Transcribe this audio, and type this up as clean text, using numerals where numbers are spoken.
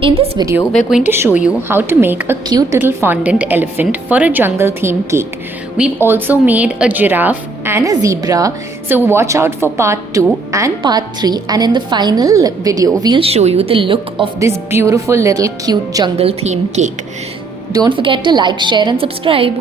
In this video, we're going to show you how to make a cute little fondant elephant for a jungle theme cake. We've also made a giraffe and a zebra, so watch out for part 2 and part 3, and in the final video, we'll show you the look of this beautiful little cute jungle theme cake. Don't forget to like, share and subscribe.